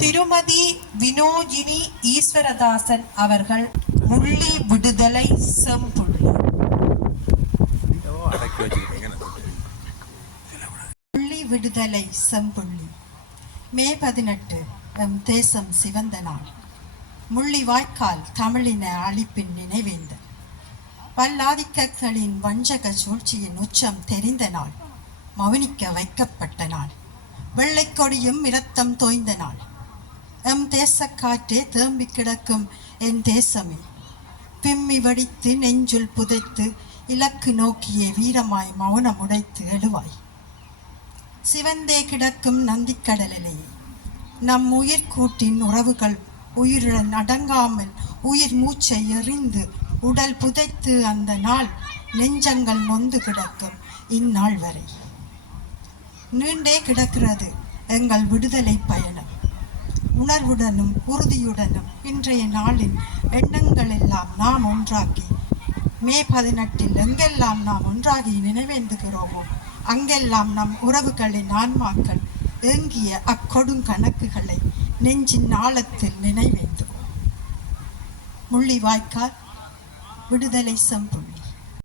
திருமதி வினோஜினி ஈஸ்வரதாசன் அவர்கள் முள்ளி விடுதலை செம்புள்ளி. முள்ளி விடுதலை செம்புள்ளி. மே 18 எம் தேசம் சிவந்த நாள். முள்ளிவாய்க்கால் தமிழின அழிப்பின் நினைவேந்தல். பல்லாதிக்கங்களின் வஞ்சக சூழ்ச்சியின் உச்சம் தெரிந்த நாள். மௌனிக்க வைக்கப்பட்ட நாள். வெள்ளைக்கொடியும் இரத்தம் தோய்ந்த நாள். எம் தேசக்காற்றே தேம்பி கிடக்கும் என் தேசமே, பிம்மி வடித்து நெஞ்சுள் புதைத்து இலக்கு நோக்கியே வீரமாய் மௌனம் உடைத்து எழுவாய். சிவந்தே கிடக்கும் நந்திக்கடலிலே நம் உயிர்கூட்டின் உறவுகள் உயிருடன் அடங்காமல் உயிர் மூச்சை எறிந்து உடல் புதைத்து அந்த நாள் நெஞ்சங்கள் நொந்து கிடக்கும் இந்நாள் வரை. நீண்டே கிடக்கிறது எங்கள் விடுதலை பயணம். உணர்வுடனும் உறுதியுடனும் இன்றைய நாளின் எண்ணங்கள் எல்லாம் நாம் ஒன்றாக்கி மே 18 எங்கெல்லாம் நாம் ஒன்றாகி நினைவேந்துகிறோமோ அங்கெல்லாம் நம் உறவுகளின் ஆன்மாக்கள் ஏங்கிய அக்கொடுங்கணக்குகளை நெஞ்சின் ஆழத்தில் நினைவேந்துவோம். முள்ளிவாய்க்கால் விடுதலை செம்புள்ளி.